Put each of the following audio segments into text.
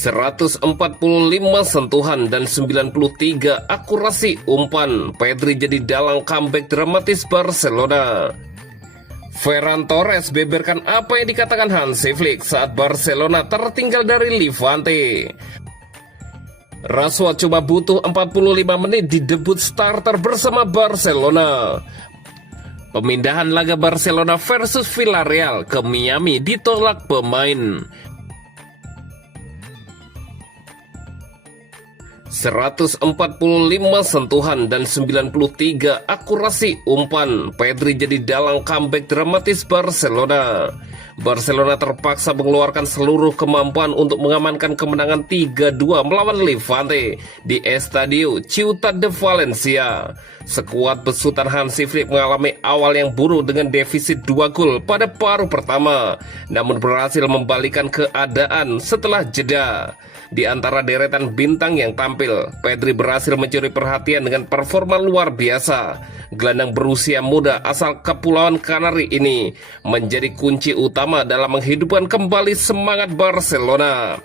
145 sentuhan dan 93 akurasi umpan, Pedri jadi dalang comeback dramatis Barcelona. Ferran Torres beberkan apa yang dikatakan Hansi Flick saat Barcelona tertinggal dari Levante. Rashford cuma butuh 45 menit di debut starter bersama Barcelona. Pemindahan laga Barcelona versus Villarreal ke Miami ditolak pemain. 145 sentuhan dan 93 akurasi umpan, Pedri jadi dalang comeback dramatis Barcelona. Barcelona terpaksa mengeluarkan seluruh kemampuan untuk mengamankan kemenangan 3-2 melawan Levante di Estadio Ciutat de Valencia. Skuad besutan Hansi Flick mengalami awal yang buruk dengan defisit 2 gol pada paruh pertama, namun berhasil membalikan keadaan setelah jeda. Di antara deretan bintang yang tampil, Pedri berhasil mencuri perhatian dengan performa luar biasa. Gelandang berusia muda asal Kepulauan Kanari ini menjadi kunci utama dalam menghidupkan kembali semangat Barcelona.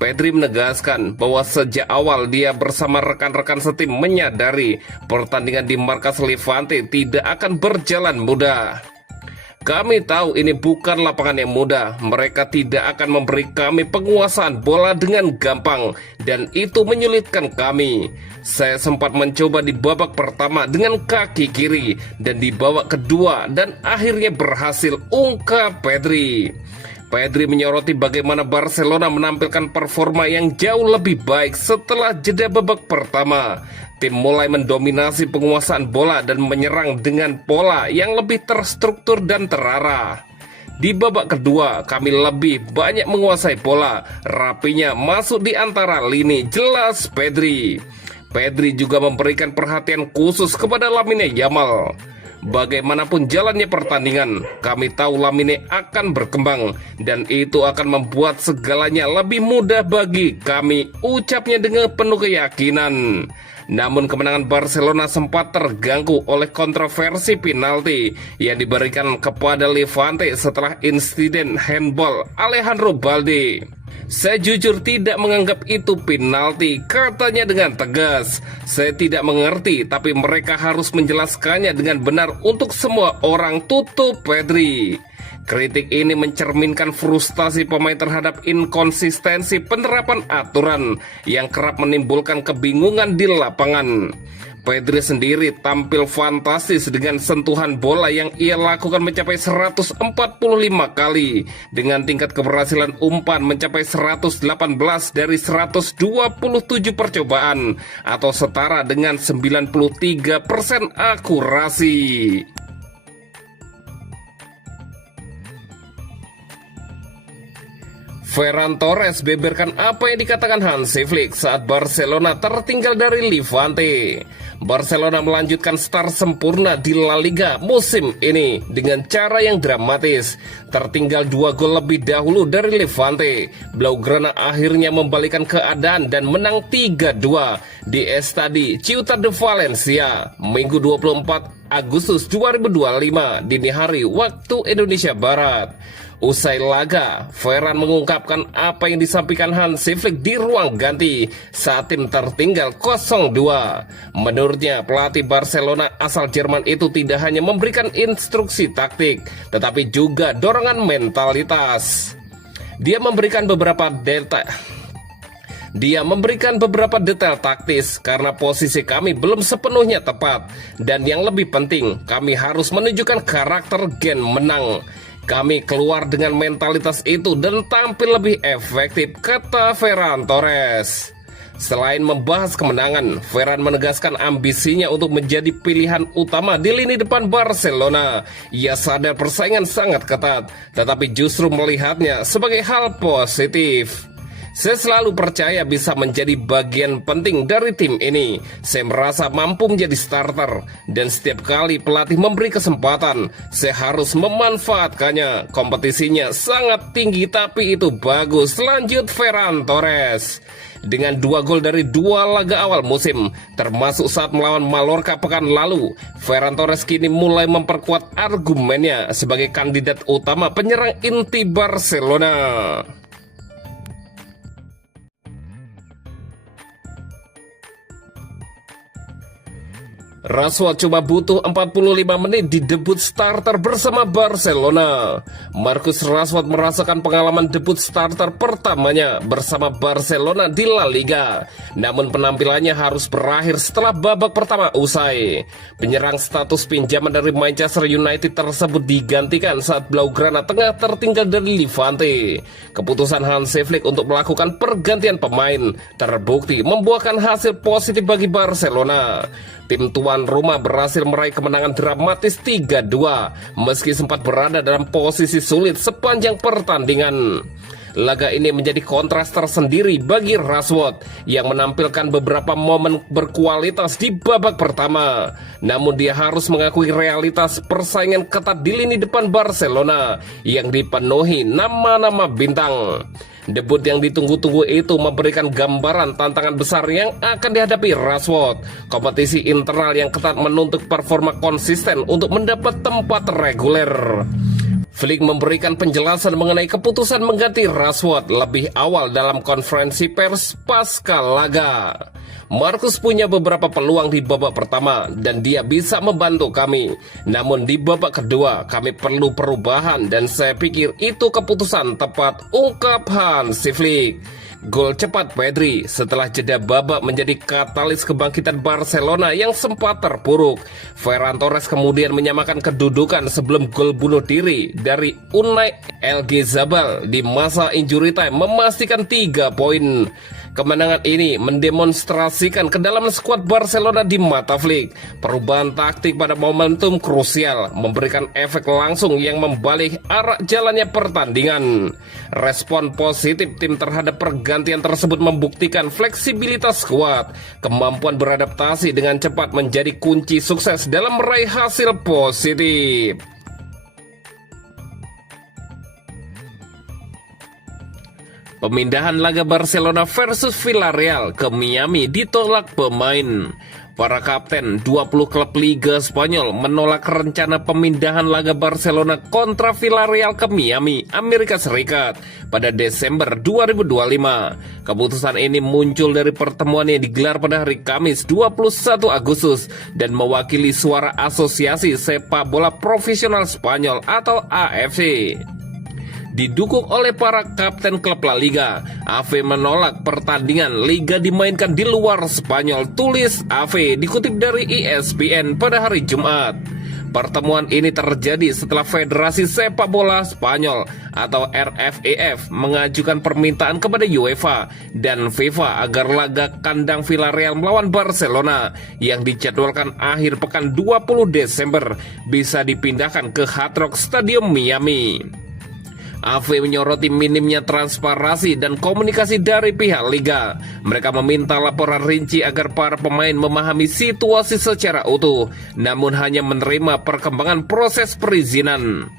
Pedri menegaskan bahwa sejak awal dia bersama rekan-rekan setim menyadari pertandingan di markas Levante tidak akan berjalan mudah. Kami tahu ini bukan lapangan yang mudah. Mereka tidak akan memberi kami penguasaan bola dengan gampang, dan itu menyulitkan kami. Saya sempat mencoba di babak pertama dengan kaki kiri dan di babak kedua, dan akhirnya berhasil, ungkap Pedri. Pedri menyoroti bagaimana Barcelona menampilkan performa yang jauh lebih baik setelah jeda babak pertama. Tim mulai mendominasi penguasaan bola dan menyerang dengan pola yang lebih terstruktur dan terarah. Di babak kedua, kami lebih banyak menguasai bola, rapinya masuk di antara lini, jelas Pedri. Pedri juga memberikan perhatian khusus kepada Lamine Yamal. Bagaimanapun jalannya pertandingan, kami tahu Lamine akan berkembang dan itu akan membuat segalanya lebih mudah bagi kami, ucapnya dengan penuh keyakinan. Namun kemenangan Barcelona sempat terganggu oleh kontroversi penalti yang diberikan kepada Levante setelah insiden handball Alejandro Balde. Saya jujur tidak menganggap itu penalti, katanya dengan tegas. Saya tidak mengerti, tapi mereka harus menjelaskannya dengan benar untuk semua orang, tutup Pedri. Kritik ini mencerminkan frustasi pemain terhadap inkonsistensi penerapan aturan yang kerap menimbulkan kebingungan di lapangan. Pedri sendiri tampil fantastis dengan sentuhan bola yang ia lakukan mencapai 145 kali, dengan tingkat keberhasilan umpan mencapai 118 dari 127 percobaan atau setara dengan 93% akurasi. Ferran Torres beberkan apa yang dikatakan Hansi Flick saat Barcelona tertinggal dari Levante. Barcelona melanjutkan start sempurna di La Liga musim ini dengan cara yang dramatis. Tertinggal 2 gol lebih dahulu dari Levante, Blaugrana akhirnya membalikan keadaan dan menang 3-2 di Estadio Ciutat de Valencia, Minggu 24 Agustus 2025 dini hari waktu Indonesia Barat. Usai laga, Ferran mengungkapkan apa yang disampaikan Hansi Flick di ruang ganti saat tim tertinggal 0-2. Menurutnya, pelatih Barcelona asal Jerman itu tidak hanya memberikan instruksi taktik, tetapi juga dorongan mentalitas. Dia memberikan beberapa detail taktis karena posisi kami belum sepenuhnya tepat. Dan yang lebih penting, kami harus menunjukkan karakter gen menang. Kami keluar dengan mentalitas itu dan tampil lebih efektif, kata Ferran Torres. Selain membahas kemenangan, Ferran menegaskan ambisinya untuk menjadi pilihan utama di lini depan Barcelona. Ia sadar persaingan sangat ketat, tetapi justru melihatnya sebagai hal positif. Saya selalu percaya bisa menjadi bagian penting dari tim ini. Saya merasa mampu menjadi starter, dan setiap kali pelatih memberi kesempatan, saya harus memanfaatkannya. Kompetisinya sangat tinggi, tapi itu bagus, lanjut Ferran Torres. Dengan 2 gol dari 2 laga awal musim, termasuk saat melawan Mallorca pekan lalu, Ferran Torres kini mulai memperkuat argumennya sebagai kandidat utama penyerang inti Barcelona. Rashford cuma butuh 45 menit di debut starter bersama Barcelona. Marcus Rashford merasakan pengalaman debut starter pertamanya bersama Barcelona di La Liga. Namun penampilannya harus berakhir setelah babak pertama usai. Penyerang status pinjaman dari Manchester United tersebut digantikan saat Blaugrana tengah tertinggal dari Levante. Keputusan Hansi Flick untuk melakukan pergantian pemain terbukti membuahkan hasil positif bagi Barcelona. Tim tuan rumah berhasil meraih kemenangan dramatis 3-2 meski sempat berada dalam posisi sulit sepanjang pertandingan. Laga ini menjadi kontras tersendiri bagi Rashford yang menampilkan beberapa momen berkualitas di babak pertama. Namun dia harus mengakui realitas persaingan ketat di lini depan Barcelona yang dipenuhi nama-nama bintang. Debut yang ditunggu-tunggu itu memberikan gambaran tantangan besar yang akan dihadapi Rashford. Kompetisi internal yang ketat menuntut performa konsisten untuk mendapat tempat reguler. Flick memberikan penjelasan mengenai keputusan mengganti Rashford lebih awal dalam konferensi pers pasca laga. Marcus punya beberapa peluang di babak pertama dan dia bisa membantu kami. Namun di babak kedua kami perlu perubahan dan saya pikir itu keputusan tepat, ungkap Hansi Flick. Gol cepat Pedri setelah jeda babak menjadi katalis kebangkitan Barcelona yang sempat terpuruk. Ferran Torres kemudian menyamakan kedudukan sebelum gol bunuh diri dari Unai Elgezabal di masa injury time memastikan 3 poin. Kemenangan ini mendemonstrasikan kedalaman skuad Barcelona di mata Flick. Perubahan taktik pada momentum krusial memberikan efek langsung yang membalik arah jalannya pertandingan. Respon positif tim terhadap pergantian tersebut membuktikan fleksibilitas skuad. Kemampuan beradaptasi dengan cepat menjadi kunci sukses dalam meraih hasil positif. Pemindahan laga Barcelona versus Villarreal ke Miami ditolak pemain. Para kapten 20 klub Liga Spanyol menolak rencana pemindahan laga Barcelona kontra Villarreal ke Miami, Amerika Serikat pada Desember 2025. Keputusan ini muncul dari pertemuan yang digelar pada hari Kamis 21 Agustus dan mewakili suara Asosiasi Sepak Bola Profesional Spanyol atau AFC. Didukung oleh para kapten klub La Liga, AV menolak pertandingan Liga dimainkan di luar Spanyol, tulis AV dikutip dari ESPN pada hari Jumat. Pertemuan ini terjadi setelah Federasi Sepak Bola Spanyol atau RFEF mengajukan permintaan kepada UEFA dan FIFA agar laga kandang Villarreal melawan Barcelona yang dijadwalkan akhir pekan 20 Desember bisa dipindahkan ke Hard Rock Stadium Miami. AV menyoroti minimnya transparansi dan komunikasi dari pihak Liga. Mereka meminta laporan rinci agar para pemain memahami situasi secara utuh, namun hanya menerima perkembangan proses perizinan.